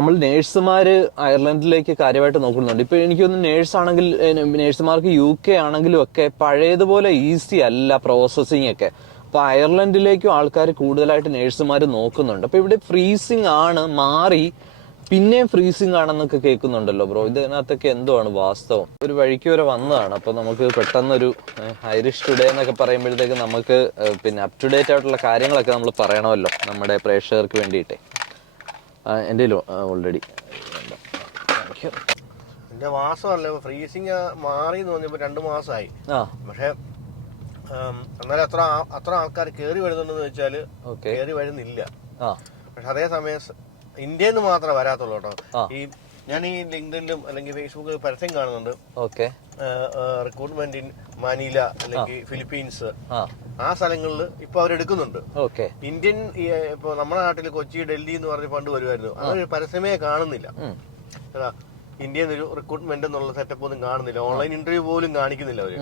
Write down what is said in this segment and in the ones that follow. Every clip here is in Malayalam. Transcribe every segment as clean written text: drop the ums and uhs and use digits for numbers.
നമ്മൾ നേഴ്സുമാര് അയർലൻഡിലേക്ക് കാര്യമായിട്ട് നോക്കുന്നുണ്ട്. ഇപ്പൊ എനിക്ക് തോന്നുന്നു നേഴ്സാണെങ്കിൽ നേഴ്സുമാർക്ക് UK ആണെങ്കിലും ഒക്കെ പഴയതുപോലെ ഈസി അല്ല പ്രോസസ്സിംഗ് ഒക്കെ. അപ്പൊ അയർലൻഡിലേക്കും ആൾക്കാർ കൂടുതലായിട്ട് നേഴ്സുമാർ നോക്കുന്നുണ്ട്. അപ്പൊ ഇവിടെ ഫ്രീസിങ് ആണ് മാറി പിന്നെയും ഫ്രീസിങ് ആണെന്നൊക്കെ കേൾക്കുന്നുണ്ടല്ലോ ബ്രോ. ഇതിനകത്തൊക്കെ എന്തുവാണ് വാസ്തവം? ഒരു വഴിക്ക് വരെ വന്നതാണ്. അപ്പൊ നമുക്ക് പെട്ടെന്നൊരു ഐറിഷ് ടുഡേ എന്നൊക്കെ പറയുമ്പോഴത്തേക്ക് നമുക്ക് പിന്നെ അപ് ടു ഡേറ്റ് ആയിട്ടുള്ള കാര്യങ്ങളൊക്കെ നമ്മൾ പറയണമല്ലോ നമ്മുടെ പ്രേക്ഷകർക്ക് വേണ്ടിയിട്ടേ. എൻ്റെ ഓൾറെഡി എന്റെ മാസമല്ല ഫ്രീസിങ് മാറി എന്ന് പറഞ്ഞപ്പോ 2 മാസമായി. പക്ഷെ എന്നാലും അത്ര ആൾക്കാർ കയറി വരുന്നുണ്ടെന്ന് വെച്ചാല് കയറി വരുന്നില്ല. പക്ഷെ അതേസമയം ഇന്ത്യയിൽ നിന്ന് മാത്രമേ വരാത്തുള്ളൂ കേട്ടോ. ഞാൻ ഈ ലിങ്ക്ഡിനിലും അല്ലെങ്കിൽ ഫേസ്ബുക്കിൽ പരസ്യം കാണുന്നുണ്ട്. റിക്രൂട്ട്മെന്റ് ഇൻ മനില അല്ലെങ്കിൽ ഫിലിപ്പീൻസ് ആ സ്ഥലങ്ങളിൽ ഇപ്പൊ അവരെടുക്കുന്നുണ്ട്. ഇന്ത്യൻ ഇപ്പൊ നമ്മുടെ നാട്ടിൽ കൊച്ചി, ഡൽഹി എന്ന് പറഞ്ഞ് പണ്ട് വരുമായിരുന്നു. അത് പരസ്യമേ കാണുന്നില്ല. ഇന്ത്യയിൽ ഒരു റിക്രൂട്ട്മെന്റ് എന്നുള്ള സെറ്റപ്പ് ഒന്നും കാണുന്നില്ല. ഓൺലൈൻ ഇന്റർവ്യൂ പോലും കാണിക്കുന്നില്ല അവര്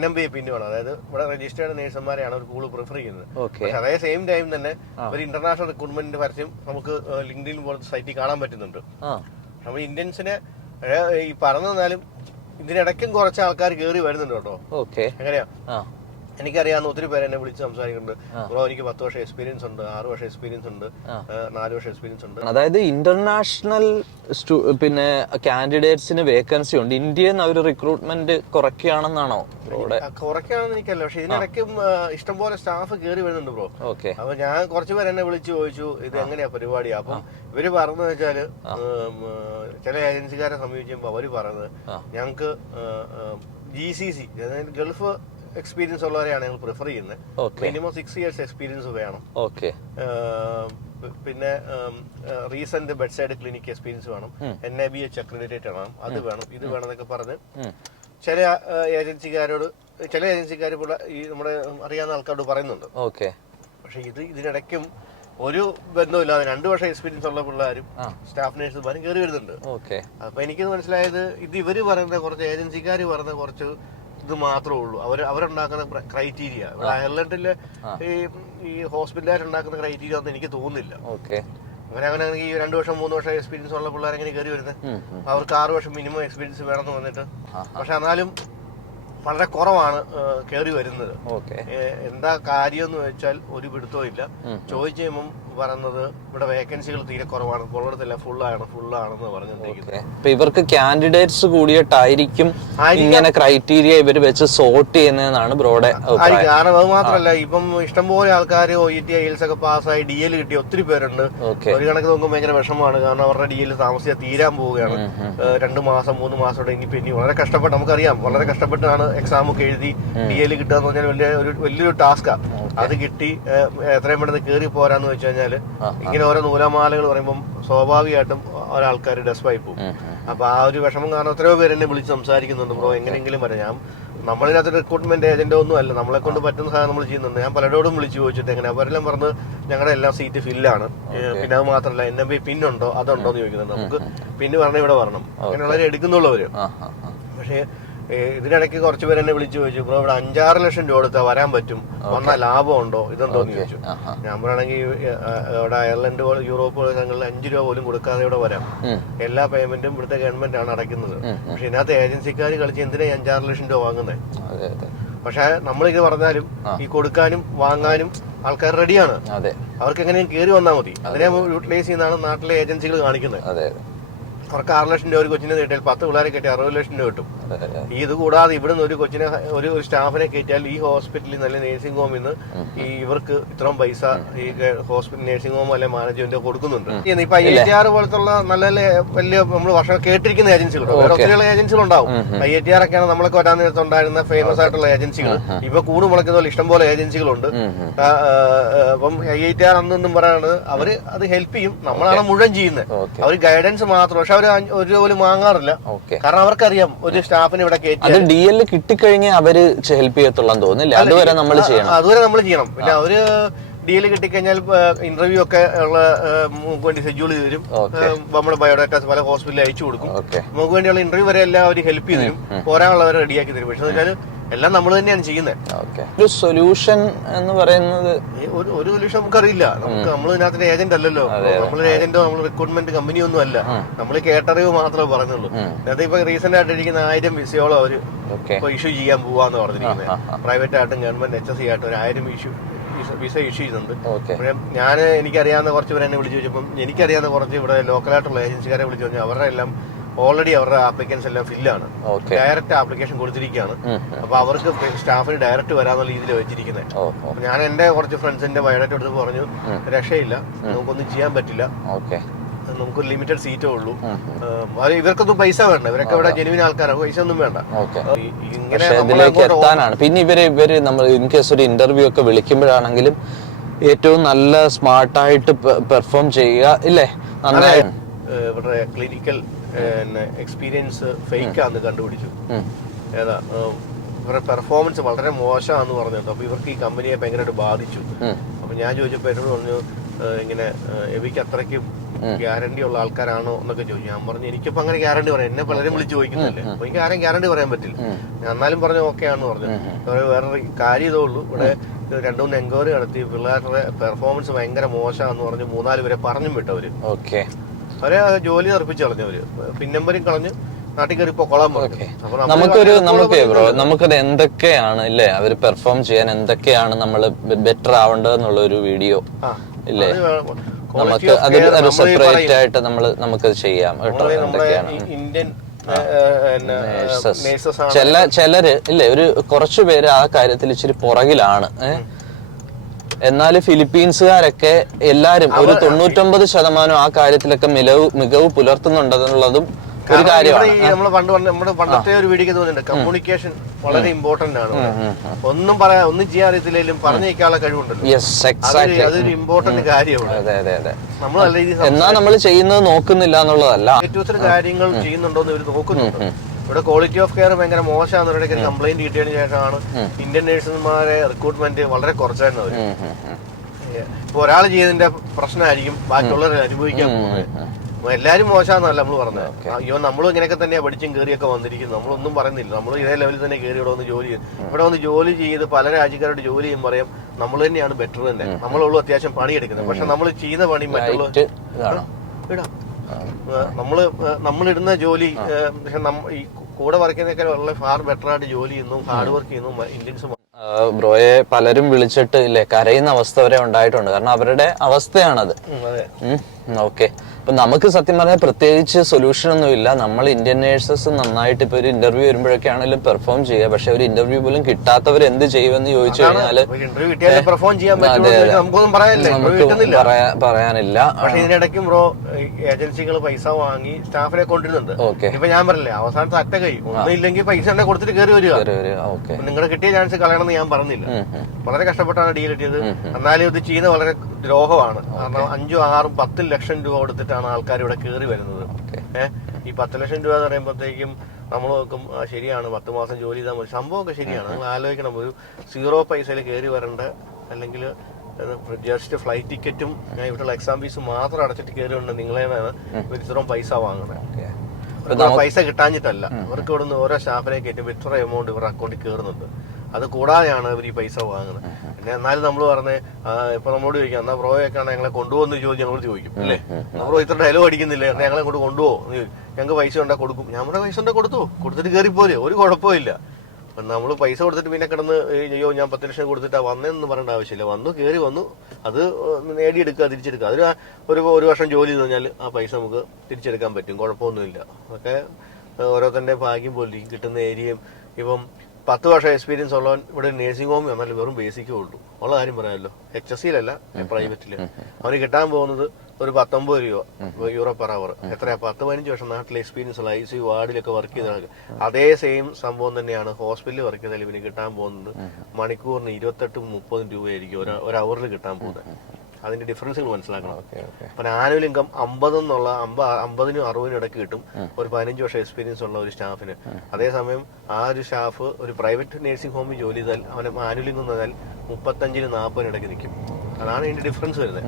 NMBA പിൻ വേണം. അതായത് ഇവിടെ രജിസ്റ്റേർഡ് നേഴ്സുമാരെയാണ് അവർ കൂടുതൽ പ്രിഫർ ചെയ്യുന്നത്. പക്ഷെ അതേ സെയിം ടൈം തന്നെ ഒരു ഇന്റർനാഷണൽ റിക്രൂട്ട്മെന്റിന്റെ പരസ്യം നമുക്ക് ലിങ്ക്ഡിൻ പോലത്തെ സൈറ്റിൽ കാണാൻ പറ്റുന്നുണ്ട്. നമ്മൾ ഇന്ത്യൻസിനെ ഈ പറഞ്ഞു തന്നാലും ഇതിനിടയ്ക്കും കുറച്ച് ആൾക്കാർ കയറി വരുന്നുണ്ട് കേട്ടോ. എങ്ങനെയാ എനിക്കറിയാവുന്ന ഒത്തിരി പേര് എന്നെ വിളിച്ച് സംസാരിക്കുന്നുണ്ട്. ബ്രോ എനിക്ക് 10 വർഷം എക്സ്പീരിയൻസ് ഉണ്ട്, 6 വർഷം എക്സ്പീരിയൻസ് ഉണ്ട്, 4 വർഷം എക്സ്പീരിയൻസ് ഉണ്ട്. അതായത് ഇന്റർനാഷണൽ പിന്നെ കാൻഡിഡേറ്റ്സിന് വേക്കൻസി ഉണ്ട്. ഇന്ത്യയിൽ നിന്ന് അവർ റിക്രൂട്ട്മെന്റ് കുറയ്ക്കുകയാണെന്നാണോ? കുറയ്ക്കുകയാണെന്ന് എനിക്കല്ല, പക്ഷെ ഇതിനിടയ്ക്കും ഇഷ്ടംപോലെ സ്റ്റാഫ് കയറി വരുന്നുണ്ട് ബ്രോ. അപ്പൊ ഞാൻ കുറച്ച് പേര് എന്നെ വിളിച്ച് ചോദിച്ചു ഇത് എങ്ങനെയാ പരിപാടി. അപ്പം ഇവര് പറഞ്ഞതെന്ന് വെച്ചാല് ചില ഏജൻസിക്കാരെ സമീപിച്ചപ്പോ അവര് പറഞ്ഞത് ഞങ്ങക്ക് GCC അതായത് ഗൾഫ് എക്സ്പീരിയൻസ് ഉള്ളവരെയാണ് ഞങ്ങൾ പ്രിഫർ ചെയ്യുന്നത്. മിനിമം 6 ഇയേഴ്സ് എക്സ്പീരിയൻസ് വേണം. പിന്നെ recent bed side clinic experience വേണം, NABH അക്രഡിറ്റേറ്റ് വേണം, അത് വേണം, ഇത് വേണം എന്നൊക്കെ പറഞ്ഞ് ചില ഏജൻസിക്കാർ ഈ നമ്മുടെ അറിയാവുന്ന ആൾക്കാരോട് പറയുന്നുണ്ട്. പക്ഷെ ഇതിനിടയ്ക്കും ഒരു ബന്ധമില്ലാതെ 2 വർഷം എക്സ്പീരിയൻസ് ഉള്ള പിള്ളേരും സ്റ്റാഫ് നേഴ്സുമാരും കയറി വരുന്നുണ്ട്. അപ്പൊ എനിക്ക് മനസ്സിലായത് ഇത് ഇവര് പറയുന്ന കുറച്ച് ഏജൻസിക്കാർ പറയുന്ന കുറച്ച് ഇത് മാത്രമേ ഉള്ളൂ. അവരുണ്ടാക്കുന്ന ക്രൈറ്റീരിയ അയർലൻഡിലെ ഈ ഹോസ്പിറ്റലുകാർ ഉണ്ടാക്കുന്ന ക്രൈറ്റീരിയ ഒന്നും എനിക്ക് തോന്നുന്നില്ല. അങ്ങനെ ഈ 2 വർഷം 3 വർഷം എക്സ്പീരിയൻസ് ഉള്ള പിള്ളേർ എങ്ങനെ കയറി വരുന്നത്? അവർക്ക് 6 വർഷം മിനിമം എക്സ്പീരിയൻസ് വേണമെന്ന് പറഞ്ഞിട്ട്. പക്ഷെ എന്നാലും വളരെ കുറവാണ് കയറി വരുന്നത്. എന്താ കാര്യം എന്ന് വെച്ചാൽ ഒരു പിടുത്തവും ഇല്ല. ചോദിച്ചു കഴിയുമ്പം പറയുന്നത് ഇവിടെ വേക്കൻസികൾ തീരെ കുറവാണ്, ഉള്ളിടത്തില്ല ഫുള്ളാണെന്ന് പറഞ്ഞിരിക്കുന്നത്. ഇവർക്ക് കാൻഡിഡേറ്റ്സ് കൂടിയിട്ടായിരിക്കും ഇങ്ങനെ ക്രൈറ്റീരിയ ഇവർ വെച്ച് സോർട്ട് ചെയ്യുന്നതെന്നാണ് ബ്രോയുടെ കാരണം. അത് മാത്രമല്ല ഇപ്പം ഇഷ്ടംപോലെ ആൾക്കാർ OET IELTS ഒക്കെ പാസ്സായി DL കിട്ടിയ ഒത്തിരി പേരുണ്ട്. ഒരു കണക്ക് നോക്കുമ്പോൾ ഭയങ്കര വിഷമമാണ്. കാരണം അവരുടെ DL താമസിയാൽ തീരാൻ പോവുകയാണ്. 2 മാസം 3 മാസം ഇനി വളരെ കഷ്ടപ്പെട്ട് നമുക്കറിയാം, വളരെ കഷ്ടപ്പെട്ടാണ് എക്സാം ഒക്കെ എഴുതി DL കിട്ടുക എന്ന് പറഞ്ഞാൽ വലിയൊരു ടാസ്കാ. അത് കിട്ടി എത്രയും പെട്ടെന്ന് കയറി പോരാന്ന് വെച്ച് കഴിഞ്ഞാൽ ഇങ്ങനെ ഓരോ നൂലാമാലകൾ പറയുമ്പോൾ സ്വാഭാവികമായിട്ടും ഒരാൾക്കാർ ഡെസ്പായി പോകും. അപ്പൊ ആ ഒരു വിഷമം കാരണം എത്രയോ പേര് എന്നെ വിളിച്ച് സംസാരിക്കുന്നുണ്ട്. ബ്രോ എങ്ങനെയെങ്കിലും പറയാം, നമ്മളിനകത്ത് റിക്രൂട്ട്മെന്റ് ഏജന്റോ ഒന്നും അല്ല, നമ്മളെ കൊണ്ട് പറ്റുന്ന സാധനം നമ്മൾ ചെയ്യുന്നുണ്ട്. ഞാൻ പലരോടും വിളിച്ച് ചോദിച്ചിട്ട് എങ്ങനെ അവരെല്ലാം പറഞ്ഞ് ഞങ്ങളുടെ എല്ലാം സീറ്റ് ഫില്ലാണ്. പിന്നെ അത് മാത്രമല്ല NMBA പിന്നുണ്ടോ അതുണ്ടോ എന്ന് ചോദിക്കുന്നുണ്ട്. നമുക്ക് പിന്ന് പറഞ്ഞാൽ ഇവിടെ വരണം, അങ്ങനെയുള്ളവരെ എടുക്കുന്നുള്ളവര്. പക്ഷേ ഇതിനിടയ്ക്ക് കുറച്ച് പേര് എന്നെ വിളിച്ചു ചോദിച്ചു ബ്രോ ഇവിടെ 5-6 ലക്ഷം രൂപ കൊടുത്താൽ വരാൻ പറ്റും, വന്നാൽ ലാഭം ഉണ്ടോ ഇതുണ്ടോ എന്ന് ചോദിച്ചു. ഞാൻ പറയുകയാണെങ്കിൽ ഇവിടെ അയർലൻഡ് യൂറോപ്പ് സ്ഥലങ്ങളിൽ 5 രൂപ പോലും കൊടുക്കാതെ ഇവിടെ വരാം. എല്ലാ പേയ്മെന്റും ഇവിടുത്തെ ഗവൺമെന്റ് ആണ് അടയ്ക്കുന്നത്. പക്ഷെ ഇതിനകത്ത് ഏജൻസിക്കാർ കളിച്ച് എന്തിനാ 5-6 ലക്ഷം രൂപ വാങ്ങുന്നത്? പക്ഷെ നമ്മളിത് പറഞ്ഞാലും ഈ കൊടുക്കാനും വാങ്ങാനും ആൾക്കാർ റെഡിയാണ്. അവർക്ക് എങ്ങനെയും കയറി വന്നാൽ മതി. അതിനെ യൂട്ടിലൈസ് ചെയ്യുന്നതാണ് നാട്ടിലെ ഏജൻസികൾ കാണിക്കുന്നത്. അവർക്ക് 6 ലക്ഷം രൂപ ഒരു കൊച്ചിനെ കിട്ടിയാൽ 10 പിള്ളേരെ കയറ്റി 60 ലക്ഷം രൂപ കിട്ടും. ഇത് കൂടാതെ ഇവിടുന്ന് ഒരു കൊച്ചിനെ ഒരു സ്റ്റാഫിനെ കയറ്റിയാൽ ഈ ഹോസ്പിറ്റലിൽ നല്ല നേഴ്സിംഗ് ഹോമിൽ നിന്ന് ഇവർക്ക് ഇത്രയും പൈസ ഈ ഹോസ്പിറ്റൽ നേഴ്സിംഗ് ഹോം അല്ലെ മാനേജ്മെന്റ് കൊടുക്കുന്നുണ്ട്. ഇപ്പൊ IITR പോലത്തുള്ള നല്ല വലിയ നമ്മൾ വർഷം കേട്ടിരിക്കുന്ന ഏജൻസികളുണ്ട്. വേറെ ഒത്തിരിയുള്ള ഏജൻസികളുണ്ടാവും. IITR ഒക്കെയാണ് നമ്മളൊക്കെ വരാൻ നേരത്തെ ഉണ്ടായിരുന്ന ഫേമസ് ആയിട്ടുള്ള ഏജൻസികൾ. ഇപ്പൊ കൂട് മുളയ്ക്കുന്ന പോലെ ഇഷ്ടംപോലെ ഏജൻസികളുണ്ട്. അപ്പം IITR അന്നും പറയാനുള്ളത് അവര് അത് ഹെൽപ്പ് ചെയ്യും, നമ്മളാണ് മുഴുവൻ ചെയ്യുന്നത്. അവർ ഗൈഡൻസ് മാത്രം. പക്ഷെ അവർ 1 രൂപ പോലും വാങ്ങാറില്ല. കാരണം അവർക്കറിയാം ഒരു സ്റ്റാഫിന് ഇവിടെ കയറ്റി DL കിട്ടിക്കഴിഞ്ഞാൽ അവര് ഹെൽപ്പ് ചെയ്യത്തുള്ളൂ തോന്നില്ല. അതുവരെ നമ്മൾ ചെയ്യണം. പിന്നെ അവര് DL കിട്ടിക്കഴിഞ്ഞാൽ ഇന്റർവ്യൂ ഒക്കെ ഉള്ള നമുക്ക് വേണ്ടി ഷെഡ്യൂൾ ചെയ്ത് തരും. നമ്മുടെ ബയോഡാറ്റാസ് പല ഹോസ്പിറ്റലിൽ അയച്ചു കൊടുക്കും. നമുക്ക് വേണ്ടിയുള്ള ഇന്റർവ്യൂ വരെ എല്ലാം അവർ ഹെൽപ്പ് ചെയ്ത് തരും. പോരാനുള്ളവരെ റെഡിയാക്കി തരും. പക്ഷെ വെച്ചാൽ എല്ലാം നമ്മൾ തന്നെയാണ് ചെയ്യുന്നത്. ഒരു സൊല്യൂഷൻ എന്ന് പറയുന്നത് ഒരു സൊല്യൂഷൻ നമുക്കറിയില്ല. നമ്മൾ ഇതിനകത്തിന്റെ ഏജന്റ് അല്ലല്ലോ, നമ്മളൊരു ഏജന്റോ നമ്മൾ റിക്രൂട്ട്മെന്റ് കമ്പനി ഒന്നും അല്ല. നമ്മൾ കേട്ടറിവ് മാത്രമേ പറഞ്ഞുള്ളൂ. അതായത് ഇപ്പൊ റീസെന്റ് ആയിട്ട് ഇരിക്കുന്ന 1000 വിസയോളം അവര് ഇപ്പൊ ഇഷ്യൂ ചെയ്യാൻ പോവാന്ന് പറഞ്ഞിരിക്കുന്നത്. പ്രൈവറ്റ് ആയിട്ടും ഗവൺമെന്റ് HSE ആയിട്ടും ഒരു 1000 വിസ ഇഷ്യൂ ചെയ്യുന്നുണ്ട്. എനിക്കറിയാവുന്ന കുറച്ച് പേര് എന്നെ വിളിച്ചു ചോദിച്ചപ്പം എനിക്കറിയാവുന്ന കുറച്ച് ഇവിടെ ലോക്കലായിട്ടുള്ള ഏജൻസിക്കാരെ വിളിച്ചു കഴിഞ്ഞാൽ അവരുടെ എല്ലാം ഓൾറെഡി അവരുടെ ആപ്ലിക്കൻസ് എല്ലാം ഫില്ലാണ്. ഡയറക്റ്റ് ആപ്ലിക്കേഷൻ കൊടുത്തിരിക്കുകയാണ്. അപ്പൊ അവർക്ക് സ്റ്റാഫിന് ഡയറക്റ്റ് വരാന്നുള്ള രീതിയിൽ വെച്ചിരിക്കുന്നത്. അപ്പൊ ഞാൻ എന്റെ കുറച്ച് ഫ്രണ്ട്സിന്റെ ബയോഡേറ്റ എടുത്ത് പറഞ്ഞു, രക്ഷയില്ല, നമുക്കൊന്നും ചെയ്യാൻ പറ്റില്ല, നമുക്കൊരു ലിമിറ്റഡ് സീറ്റേ ഉള്ളൂ. ഇവർക്കൊന്നും പൈസ വേണ്ട, ഇവരൊക്കെ ഇവിടെ ജെനുവിൻ ആൾക്കാരാണ്, പൈസ ഒന്നും വേണ്ട. ഇതിലേക്ക് എത്താനാണ്. പിന്നെ ഇവര് നമ്മൾ ഇൻ കേസ് ഒരു ഇന്റർവ്യൂ ഒക്കെ വിളിക്കുമ്പോഴാണെങ്കിലും ഏറ്റവും നല്ല സ്മാർട്ടായിട്ട് പെർഫോം ചെയ്യുക ഇല്ലേ? നന്നായി ഇവരുടെ ക്ലിനിക്കൽ എക്സ്പീരിയൻസ് ഫേക്കാന്ന് കണ്ടുപിടിച്ചു. ഏതാ ഇവരുടെ പെർഫോമൻസ് വളരെ മോശമാണെന്ന് പറഞ്ഞിട്ട്. അപ്പൊ ഇവർക്ക് ഈ കമ്പനിയെ ഭയങ്കരമായിട്ട് ബാധിച്ചു. അപ്പൊ ഞാൻ ചോദിച്ചപ്പോ എന്നോട് പറഞ്ഞു, ഇങ്ങനെ എവിക്ക് അത്രയ്ക്കും ഗ്യാരണ്ടി ഉള്ള ആൾക്കാരാണോ എന്നൊക്കെ ചോദിച്ചു. ഞാൻ പറഞ്ഞു എനിക്കിപ്പോ അങ്ങനെ ഗ്യാരണ്ടി പറയാം, എന്നെ പലരും വിളിച്ച് ചോദിക്കുന്നില്ലേ, അപ്പൊ എനിക്ക് ആരും ഗ്യാരണ്ടി പറയാൻ പറ്റില്ല. ഞാൻ എന്നാലും പറഞ്ഞു ഓക്കെ ആണെന്ന് പറഞ്ഞു. വേറൊരു കാര്യം ഇതേ ഉള്ളൂ, ഇവിടെ 2-3 എൻക്വയറി നടത്തി പിള്ളേരുടെ പെർഫോമൻസ് ഭയങ്കര മോശമാണെന്ന് പറഞ്ഞ് 3-4 പേരെ പറഞ്ഞും വിട്ടവര്. അവരെ ജോലി തെറിപ്പിച്ച് കളഞ്ഞവര്, പിന്നമ്പരും കളഞ്ഞ് നാട്ടിൽ കയറി പൊക്കോളാൻ പറഞ്ഞു. നമുക്കത് എന്തൊക്കെയാണ് ഇല്ലേ അവര് പെർഫോം ചെയ്യാൻ എന്തൊക്കെയാണ് നമ്മൾ ബെറ്റർ ആവേണ്ടതെന്നുള്ള ഒരു വീഡിയോ ഇല്ലേ, നമുക്ക് അത് സെപ്പറേറ്റ് ആയിട്ട് നമുക്കത് ചെയ്യാം കേട്ടോ. എന്തൊക്കെയാണ് ഇന്ത്യൻ ചിലര് ഇല്ലേ, ഒരു കുറച്ചു പേര് ആ കാര്യത്തിൽ ഇച്ചിരി പുറകിലാണ്. എന്നാല് ഫിലിപ്പീൻസുകാരൊക്കെ എല്ലാരും ഒരു 99% ആ കാര്യത്തിലൊക്കെ മികവ് പുലർത്തുന്നുണ്ടെന്നുള്ളതും ഒരു കാര്യമാണ്. നമ്മള് നമ്മുടെ പണ്ടത്തെ ഒരു വീഡിയോ തോന്നുന്നുണ്ട്, കമ്മ്യൂണിക്കേഷൻ വളരെ ഇമ്പോർട്ടന്റ് ആണ്. ഒന്നും ചെയ്യാൻ അറിയത്തില്ലെങ്കിലും പറഞ്ഞേക്കാനുള്ള കഴിവുണ്ടല്ലോ, അതൊരു ഇമ്പോർട്ടന്റ് കാര്യമാണ്. നമ്മൾ നല്ല രീതിയിൽ എന്നാ നമ്മൾ ചെയ്യുന്നത് നോക്കുന്നില്ല എന്നുള്ളതല്ല, ഏറ്റവും കാര്യങ്ങൾ ചെയ്യുന്നുണ്ടോന്ന് ഇവർ നോക്കുന്നുണ്ട്. ഇവിടെ ക്വാളിറ്റി ഓഫ് കെയർ ഭയങ്കര മോശമാണെന്നൊരു കംപ്ലൈന്റ് കിട്ടിയതിനു ശേഷമാണ് ഇന്ത്യൻ നഴ്സുമാരെ റിക്രൂട്ട്മെന്റ് വളരെ കുറച്ചായിരുന്നു അവര്. ഇപ്പൊ ഒരാൾ ചെയ്തതിന്റെ പ്രശ്നമായിരിക്കും ബാക്കിയുള്ളവർ അനുഭവിക്കാൻ പോകുന്നത്. എല്ലാരും മോശമാണെന്നല്ല നമ്മൾ പറഞ്ഞത്. അയ്യോ നമ്മളും ഇങ്ങനെയൊക്കെ തന്നെയാ പഠിച്ചും കയറിയൊക്കെ വന്നിരിക്കുന്നു, നമ്മളൊന്നും പറയുന്നില്ല. നമ്മൾ ഇതേ ലെവലിൽ തന്നെ കയറി ഇവിടെ വന്ന് ജോലി ചെയ്ത് ഇവിടെ വന്ന് ജോലി ചെയ്ത് പല രാജ്യക്കാരോട് ജോലി ചെയ്യും പറയാം നമ്മൾ തന്നെയാണ് ബെറ്റർ തന്നെ, നമ്മളുള്ളൂ അത്യാവശ്യം പണിയെടുക്കുന്നത്. പക്ഷെ നമ്മൾ ചെയ്യുന്ന പണി മറ്റുള്ള ഇടാം, നമ്മളിടുന്ന ജോലി പക്ഷെ ഈ കൂടെ വർക്ക് ചെയ്യുന്നേക്കാൾ വളരെ ഫാർ ബെറ്റർ ആയിട്ട് ജോലി ചെയ്യുന്നു, ഹാർഡ് വർക്ക് ചെയ്യുന്നു ഇന്ത്യൻസ്. ബ്രോയെ പലരും വിളിച്ചിട്ട് ഇല്ലേ കരയുന്ന അവസ്ഥ വരെ ഉണ്ടായിട്ടുണ്ട്, കാരണം അവരുടെ അവസ്ഥയാണത്. ഓക്കെ, അപ്പൊ നമുക്ക് സത്യം പറഞ്ഞാൽ പ്രത്യേകിച്ച് സൊല്യൂഷൻ ഒന്നും ഇല്ല. നമ്മൾ ഇന്ത്യൻ നേഴ്സസ് നന്നായിട്ട് ഇപ്പൊ ഒരു ഇന്റർവ്യൂ വരുമ്പോഴൊക്കെ ആണെങ്കിലും പെർഫോം ചെയ്യുക. പക്ഷെ ഒരു ഇന്റർവ്യൂ പോലും കിട്ടാത്തവർ എന്ത് ചെയ്യുമെന്ന് ചോദിച്ചു കഴിഞ്ഞാല് നമുക്ക് പറയാനില്ല. പക്ഷെ ഇതിനിടയ്ക്കും ബ്രോ ഏജൻസികൾ പൈസ വാങ്ങി സ്റ്റാഫിനെ കൊണ്ടിരുന്നുണ്ട്. ഇപ്പൊ ഞാൻ പറഞ്ഞില്ലേ അവസാനത്തെ അറ്റ കൈ ഒന്നുമില്ലെങ്കിൽ പൈസ കൊടുത്തിട്ട് കയറി വരിക. നിങ്ങളുടെ കിട്ടിയ ചാൻസ് കളയണമെന്ന് ഞാൻ പറഞ്ഞില്ല. വളരെ കഷ്ടപ്പെട്ടാണ് ഡീൽ കിട്ടിയത്. എന്നാലും ഇത് ചെയ്യുന്ന വളരെ ദ്രോഹമാണ്. കാരണം 5, 6, 10 ലക്ഷം രൂപ കൊടുത്തിട്ടാണ് ആൾക്കാർ ഇവിടെ കയറി വരുന്നത്. ഈ 10 ലക്ഷം രൂപ എന്ന് പറയുമ്പോഴത്തേക്കും നമ്മൾ നോക്കും ശരിയാണ്, 10 മാസം ജോലി ചെയ്താൽ മതി, സംഭവമൊക്കെ ശരിയാണ്. നിങ്ങൾ ആലോചിക്കണം, ഒരു 0 പൈസയിൽ കയറി വരേണ്ട, അല്ലെങ്കിൽ ജസ്റ്റ് ഫ്ലൈറ്റ് ടിക്കറ്റും ഞാൻ ഇവിടെയുള്ള എക്സാം ഫീസ് മാത്രം അടച്ചിട്ട് കയറി വരേണ്ട നിങ്ങളേതാണ് ഇത്രയും പൈസ വാങ്ങുന്നത്. പൈസ കിട്ടാഞ്ഞിട്ടല്ല, അവർക്ക് ഇവിടുന്ന് ഓരോ സ്റ്റാഫിനെ കയറ്റുമ്പോൾ ഇത്ര എമൗണ്ട് ഇവരുടെ അക്കൗണ്ടിൽ കയറുന്നുണ്ട്. അത് കൂടാതെയാണ് ഇവർ ഈ പൈസ വാങ്ങുന്നത്. പിന്നെ എന്നാലും നമ്മൾ പറഞ്ഞ് ഇപ്പൊ നമ്മളോട് ചോദിക്കാം, എന്നാ ബ്രോയൊക്കെയാണ് ഞങ്ങളെ കൊണ്ടുപോകുന്ന ചോദിച്ചു ഞങ്ങൾ ചോദിക്കും അല്ലേ, ബ്രോ ഇത്ര ഡയലോഗ് അടിക്കുന്നില്ലേ, ഞങ്ങളെ കൊണ്ട് കൊണ്ടുപോകും, ഞങ്ങൾക്ക് പൈസ ഉണ്ടാ കൊടുക്കും. നമ്മുടെ പൈസ ഉണ്ടാ കൊടുത്തിട്ട് കയറിപ്പോലെ ഒരു കുഴപ്പമില്ല. നമ്മൾ പൈസ കൊടുത്തിട്ട് പിന്നെ കിടന്ന് അയ്യോ ഞാൻ 10 ലക്ഷം കൊടുത്തിട്ടാ വന്നതെന്ന് പറയേണ്ട ആവശ്യമില്ല. കയറി വന്നു, അത് നേടിയെടുക്കുക, തിരിച്ചെടുക്കുക. അതിന് ഒരു വർഷം ജോലി ചെയ്ത് കഴിഞ്ഞാൽ ആ പൈസ നമുക്ക് തിരിച്ചെടുക്കാൻ പറ്റും, കുഴപ്പമൊന്നുമില്ല. അതൊക്കെ ഓരോരുത്തരുടെ ഭാഗ്യം പോലെ കിട്ടുന്ന ഏരിയയും. ഇപ്പം 10 വർഷം എക്സ്പീരിയൻസ് ഉള്ളവൻ ഇവിടെ നേഴ്സിംഗ് ഹോമിൽ വന്നാൽ വെറും ബേസിക്കേ ഉള്ളൂ. ഉള്ള കാര്യം പറയാമല്ലോ, HSEയിലല്ല പ്രൈവറ്റില്. അവന് കിട്ടാൻ പോകുന്നത് ഒരു 19 യൂറോ പെർ അവർ. എത്രയാ 10-15 വർഷം നാട്ടിലെ എക്സ്പീരിയൻസ് ഉള്ള ICU വാർഡിലൊക്കെ വർക്ക് ചെയ്ത അതേ സെയിം സംഭവം തന്നെയാണ് ഹോസ്പിറ്റലിൽ വർക്ക് ചെയ്താൽ ഇവന് കിട്ടാൻ പോകുന്നത് മണിക്കൂറിന് 28-30 രൂപയായിരിക്കും ഒരു അവറിൽ കിട്ടാൻ പോകുന്നത്. അതിന്റെ ഡിഫറൻസുകൾ മനസ്സിലാക്കണം. അപ്പൊ ആനുവൽ ഇൻകം 50-60 ഇടയ്ക്ക് കിട്ടും ഒരു 15 വർഷം എക്സ്പീരിയൻസ് ഉള്ള ഒരു സ്റ്റാഫിന്. അതേസമയം ആ ഒരു സ്റ്റാഫ് ഒരു പ്രൈവറ്റ് നഴ്സിംഗ് ഹോമിൽ ജോലി ചെയ്താൽ അവന് ആനുവൽ ഇൻകം എന്ന് പറഞ്ഞാൽ 35-40 ഇടയ്ക്ക് നിൽക്കും. അതാണ് ഇതിന്റെ ഡിഫറൻസ് വരുന്നത്.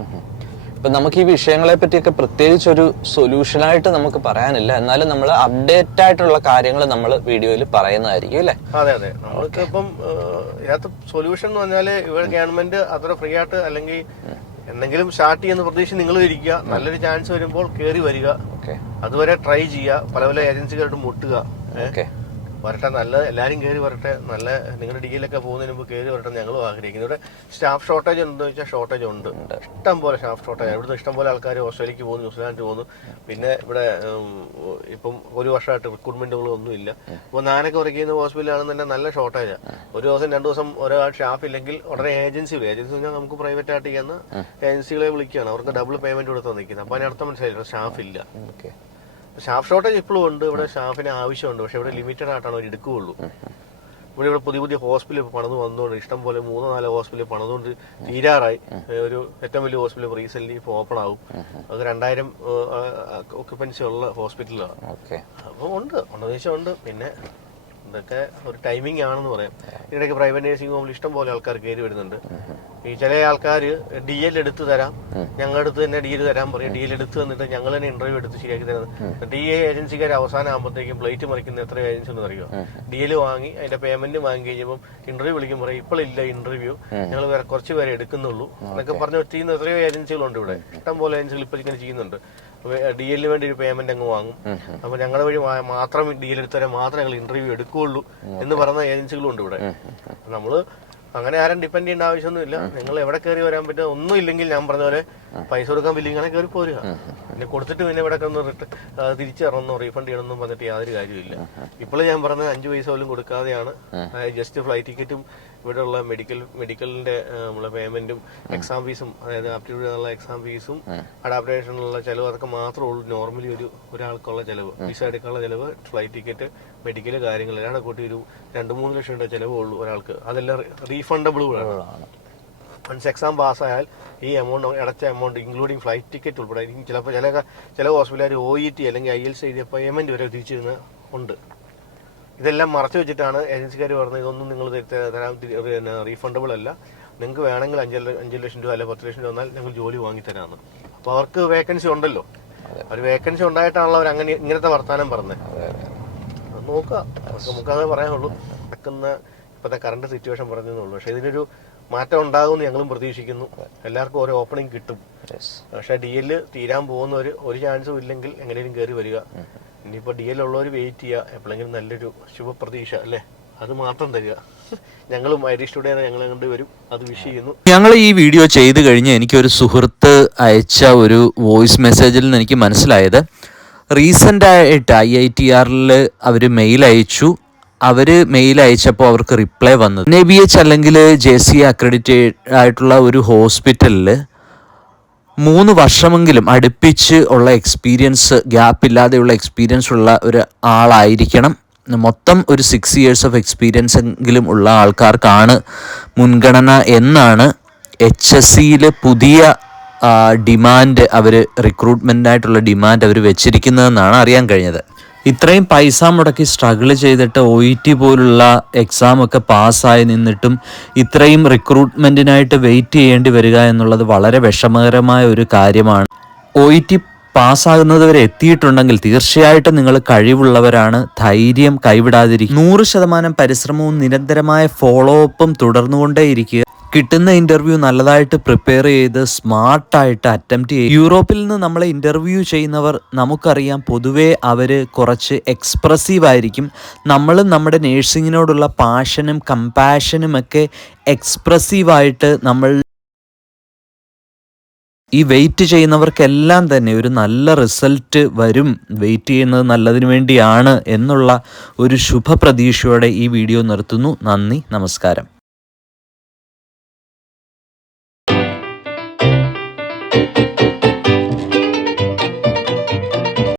ഇപ്പൊ നമുക്ക് ഈ വിഷയങ്ങളെ പറ്റിയൊക്കെ പ്രത്യേകിച്ച് ഒരു സൊല്യൂഷനായിട്ട് നമുക്ക് പറയാനില്ല, എന്നാലും നമ്മൾ അപ്ഡേറ്റ് ആയിട്ടുള്ള കാര്യങ്ങൾ നമ്മൾ വീഡിയോയിൽ പറയുന്നതായിരിക്കും അല്ലേ? അതെ അതെ. നമ്മൾക്ക് ഇപ്പം ഇതിനകത്ത് സൊല്യൂഷൻ എന്ന് പറഞ്ഞാല് ഇവിടെ ഗവൺമെന്റ് അത്ര ഫ്രീ ആയിട്ട് അല്ലെങ്കിൽ എന്തെങ്കിലും സ്റ്റാർട്ട് ചെയ്യുന്ന പ്രതീക്ഷ നിങ്ങൾ ഇരിക്കുക, നല്ലൊരു ചാൻസ് വരുമ്പോൾ കയറി വരിക, അതുവരെ ട്രൈ ചെയ്യുക, പല പല ഏജൻസികളായിട്ട് മുട്ടുക. വരട്ടെ, നല്ല എല്ലാവരും കയറി വരട്ടെ. നല്ല നിങ്ങളുടെ ഡിഗ്രിയിലൊക്കെ പോകുന്നതിന് മുമ്പ് കയറി വരട്ടെ ഞങ്ങളും ആഗ്രഹിക്കുന്നു. ഇവിടെ സ്റ്റാഫ് ഷോർട്ടേജ് ഉണ്ടെന്ന് വെച്ചാൽ ഷോർട്ടേജ് ഉണ്ട്, ഇഷ്ടം പോലെ സ്റ്റാഫ് ഷോർട്ടേജ്. ഇവിടുന്ന് ഇഷ്ടം പോലെ ആൾക്കാർ ഓസ്ട്രേലിയക്ക് പോകുന്നു, ന്യൂസിലാൻഡ് പോകുന്നു. പിന്നെ ഇവിടെ ഇപ്പം ഒരു വർഷമായിട്ട് റിക്രൂട്ട്മെന്റുകളൊന്നും ഇല്ല. ഇപ്പോൾ ഞാനൊക്കെ വർക്ക് ചെയ്യുന്ന ഹോസ്പിറ്റലാണെന്ന് തന്നെ നല്ല ഷോർട്ടേജാണ്. ഒരു ദിവസം 2 ദിവസം ഒരാൾ സ്റ്റാഫ് ഇല്ലെങ്കിൽ ഉടനെ ഏജൻസി പറഞ്ഞാൽ നമുക്ക് പ്രൈവറ്റ് ആയിട്ട് ചെയ്യുന്ന ഏജൻസികളെ വിളിക്കുകയാണ്, അവർക്ക് ഡബിൾ പേയ്മെന്റ് കൊടുത്താൽ നിൽക്കുന്നത്. അപ്പോൾ അതിനർത്ഥം മനസ്സിലായില്ല, സ്റ്റാഫ് ഇല്ല. സ്റ്റാഫ് ഷോർട്ടേജ് ഇപ്പോഴും ഉണ്ട്, ഇവിടെ സ്റ്റാഫിന് ആവശ്യമുണ്ട്. പക്ഷെ ഇവിടെ ലിമിറ്റഡ് ആയിട്ടാണ് അവർ എടുക്കുകയുള്ളൂ. ഇവിടെ പുതിയ പുതിയ ഹോസ്പിറ്റൽ പണിത് വന്നുകൊണ്ട് ഇഷ്ടം പോലെ 3-4 ഹോസ്പിറ്റൽ പണിതുകൊണ്ട് തീരാറായി. ഒരു ഏറ്റവും വലിയ ഹോസ്പിറ്റൽ റീസെന്റ് ഇപ്പോൾ ഓപ്പൺ ആവും. അത് 2000 ഓക്യുപ്പൻസി ഉള്ള ഹോസ്പിറ്റലാണ്. അപ്പോൾ ഉണ്ട്. പിന്നെ ഇതൊക്കെ ഒരു ടൈമിംഗ് ആണെന്ന് പറയാം. ഇതിനിടയ്ക്ക് പ്രൈവറ്റ് നഴ്സിംഗ് ഹോമിൽ ഇഷ്ടം പോലെ ആൾക്കാർ കയറി വരുന്നുണ്ട്. ഈ ചില ആൾക്കാർ DL എടുത്ത് തരാം, ഞങ്ങളുടെ അടുത്ത് തന്നെ DL തരാൻ പറയും. DL എടുത്ത് തന്നിട്ട് ഞങ്ങൾ തന്നെ ഇന്റർവ്യൂ എടുത്ത് ശരിയാക്കി തരുന്നത്. ഏജൻസിക്കാർ അവസാനം ആകുമ്പോഴത്തേക്കും പ്ലേറ്റ് മറിക്കുന്ന എത്ര ഏജൻസി എന്ന് അറിയുമോ? DL വാങ്ങി അതിന്റെ പേയ്മെന്റ് വാങ്ങി കഴിയുമ്പോൾ ഇന്റർവ്യൂ വിളിക്കും, പറയും ഇപ്പോഴില്ല ഇന്റർവ്യൂ, ഞങ്ങൾ വേറെ കുറച്ച് പേരെ എടുക്കുന്നുള്ളൂ എന്നൊക്കെ പറഞ്ഞ് ചെയ്യുന്ന എത്രയോ ഏജൻസികളുണ്ട് ഇവിടെ. ഇഷ്ടം പോലെ ഏജൻസികൾ ഇപ്പൊ ഇങ്ങനെ ചെയ്യുന്നുണ്ട്. DL വേണ്ടി ഒരു പേയ്മെന്റ് അങ്ങ് വാങ്ങും. അപ്പൊ ഞങ്ങളുടെ വഴി മാത്രം DL എടുത്തവരെ മാത്രമേ ഞങ്ങൾ ഇന്റർവ്യൂ എടുക്കുകയുള്ളൂ എന്ന് പറയുന്ന ഏജൻസികളും ഉണ്ട് ഇവിടെ. നമ്മള് അങ്ങനെ ആരും ഡിപ്പെൻഡ് ചെയ്യേണ്ട ആവശ്യമൊന്നുമില്ല. നിങ്ങൾ എവിടെ കയറി വരാൻ പറ്റുക, ഒന്നും ഇല്ലെങ്കിൽ ഞാൻ പറഞ്ഞ പോലെ പൈസ കൊടുക്കാൻ ബില്ലിങ്ങനെ കയറി പോരുക. പിന്നെ കൊടുത്തിട്ട് പിന്നെ ഇവിടെ തിരിച്ചു തരണമെന്നോ റീഫണ്ട് ചെയ്യണമെന്നോ പറഞ്ഞിട്ട് യാതൊരു കാര്യമില്ല. ഇപ്പോഴും ഞാൻ പറഞ്ഞത് 5 പൈസ പോലും കൊടുക്കാതെയാണ് ജസ്റ്റ് ഫ്ലൈറ്റ് ടിക്കറ്റും ഇവിടെയുള്ള മെഡിക്കലിന്റെ നമ്മളെ പേയ്മെന്റും എക്സാം ഫീസും, അതായത് ആപ്റ്റിറ്റ്യൂഡ് എന്നുള്ള എക്സാം ഫീസും അഡാപ്റ്റേഷനുള്ള ചെലവ്, അതൊക്കെ മാത്രമേ ഉള്ളൂ നോർമലി ഒരാൾക്കുള്ള ചെലവ്. വിസ എടുക്കാനുള്ള ചെലവ്, ഫ്ലൈറ്റ് ടിക്കറ്റ്, മെഡിക്കൽ കാര്യങ്ങൾ എല്ലാം കൂട്ടി ഒരു 2-3 ലക്ഷം രൂപ ചെലവ് ഉള്ളൂ ഒരാൾക്ക്. അതെല്ലാം റീഫണ്ടബിൾ ആണ്. വൺസ് എക്സാം പാസ്സായാൽ ഈ എമൗണ്ട്, അടച്ച എമൗണ്ട് ഇൻക്ലൂഡിങ് ഫ്ലൈറ്റ് ടിക്കറ്റ് ഉൾപ്പെടെ, ചിലപ്പോൾ ചില ഹോസ്പിറ്റലുകാർ OET അല്ലെങ്കിൽ IELTS എഴുതിയ പേയ്മെന്റ് വരെ തിരിച്ചു തരുന്ന ഉണ്ട്. ഇതെല്ലാം മറച്ചു വെച്ചിട്ടാണ് ഏജൻസിക്കാർ പറഞ്ഞത് ഇതൊന്നും നിങ്ങൾ തരാൻ റീഫണ്ടബിൾ അല്ല, നിങ്ങൾക്ക് വേണമെങ്കിൽ 5 ലക്ഷം രൂപ അല്ലെ 10 ലക്ഷം രൂപ വന്നാൽ ഞങ്ങൾ ജോലി വാങ്ങിത്തരാമെന്ന്. അപ്പോൾ അവർക്ക് വേക്കൻസി ഉണ്ടല്ലോ, ഒരു വേക്കൻസി ഉണ്ടായിട്ടാണല്ലോ അവർ അങ്ങനെ ഇങ്ങനത്തെ വർത്താനം പറഞ്ഞത്. നോക്കുക, നമുക്കതേ പറയാനുള്ളൂ. നടക്കുന്ന ഇപ്പോഴത്തെ കറണ്ട് സിറ്റുവേഷൻ പറഞ്ഞതേ. പക്ഷെ ഇതിനൊരു മാറ്റം ഉണ്ടാകുമെന്ന് ഞങ്ങളും പ്രതീക്ഷിക്കുന്നു. എല്ലാവർക്കും ഓരോ ഓപ്പണിംഗ് കിട്ടും. പക്ഷെ DL തീരാൻ പോകുന്ന ഒരു ചാൻസും ഇല്ലെങ്കിൽ എങ്ങനെയും കയറി വരിക. ഇനിയിപ്പോൾ DL ഉള്ളവർ വെയിറ്റ് ചെയ്യുക, എപ്പോഴെങ്കിലും നല്ലൊരു ശുഭപ്രതീക്ഷ അല്ലേ, അത് മാത്രം തരിക. ഞങ്ങളും ഐറിഷ് ടുഡേ ഞങ്ങളെ കൊണ്ട് വരും, അത് വിഷ് ചെയ്യുന്നു. ഞങ്ങൾ ഈ വീഡിയോ ചെയ്ത് കഴിഞ്ഞ് എനിക്കൊരു സുഹൃത്ത് അയച്ച ഒരു വോയിസ് മെസ്സേജിൽ നിന്ന് എനിക്ക് മനസ്സിലായത്, റീസെൻ്റായിട്ട് IITRൽ അവർ മെയിൽ അയച്ചു. അവർ മെയിൽ അയച്ചപ്പോൾ അവർക്ക് റിപ്ലൈ വന്നത് NABH അല്ലെങ്കിൽ JC അക്രഡിറ്റഡ് ആയിട്ടുള്ള ഒരു ഹോസ്പിറ്റലിൽ 3 വർഷമെങ്കിലും അടുപ്പിച്ച് ഉള്ള എക്സ്പീരിയൻസ്, ഗ്യാപ്പില്ലാതെയുള്ള എക്സ്പീരിയൻസ് ഉള്ള ഒരു ആളായിരിക്കണം. മൊത്തം ഒരു 6 years ഓഫ് എക്സ്പീരിയൻസ് എങ്കിലും ഉള്ള ആൾക്കാർക്കാണ് മുൻഗണന എന്നാണ് HSCയിൽ പുതിയ ഡിമാൻഡ്, അവർ റിക്രൂട്ട്മെൻറ്റായിട്ടുള്ള ഡിമാൻഡ് അവർ വെച്ചിരിക്കുന്നതെന്നാണ് അറിയാൻ കഴിഞ്ഞത്. ഇത്രയും പൈസ മുടക്കി സ്ട്രഗിൾ ചെയ്തിട്ട് OET പോലുള്ള എക്സാമൊക്കെ പാസ്സായി നിന്നിട്ടും ഇത്രയും റിക്രൂട്ട്മെൻറ്റിനായിട്ട് വെയിറ്റ് ചെയ്യേണ്ടി വരിക എന്നുള്ളത് വളരെ വിഷമകരമായ ഒരു കാര്യമാണ്. OET പാസ്സാകുന്നത് വരെ എത്തിയിട്ടുണ്ടെങ്കിൽ തീർച്ചയായിട്ടും നിങ്ങൾ കഴിവുള്ളവരാണ്. ധൈര്യം കൈവിടാതിരിക്കുക. 100% പരിശ്രമവും നിരന്തരമായ ഫോളോ അപ്പും തുടർന്നുകൊണ്ടേയിരിക്കുക. കിട്ടുന്ന ഇൻ്റർവ്യൂ നല്ലതായിട്ട് പ്രിപ്പയർ ചെയ്ത് സ്മാർട്ടായിട്ട് അറ്റംപ്റ്റ് ചെയ്യുക. യൂറോപ്പിൽ നിന്ന് നമ്മളെ ഇൻ്റർവ്യൂ ചെയ്യുന്നവർ നമുക്കറിയാം, പൊതുവേ അവർ കുറച്ച് എക്സ്പ്രസീവ് ആയിരിക്കും. നമ്മളും നമ്മുടെ നേഴ്സിങ്ങിനോടുള്ള പാഷനും കമ്പാഷനും ഒക്കെ എക്സ്പ്രസീവായിട്ട് നമ്മൾ ഈ വെയിറ്റ് ചെയ്യുന്നവർക്കെല്ലാം തന്നെ ഒരു നല്ല റിസൾട്ട് വരും. വെയിറ്റ് ചെയ്യുന്നത് നല്ലതിന് വേണ്ടിയാണ് എന്നുള്ള ഒരു ശുഭപ്രതീക്ഷയോടെ ഈ വീഡിയോ നിർത്തുന്നു. നന്ദി, നമസ്കാരം.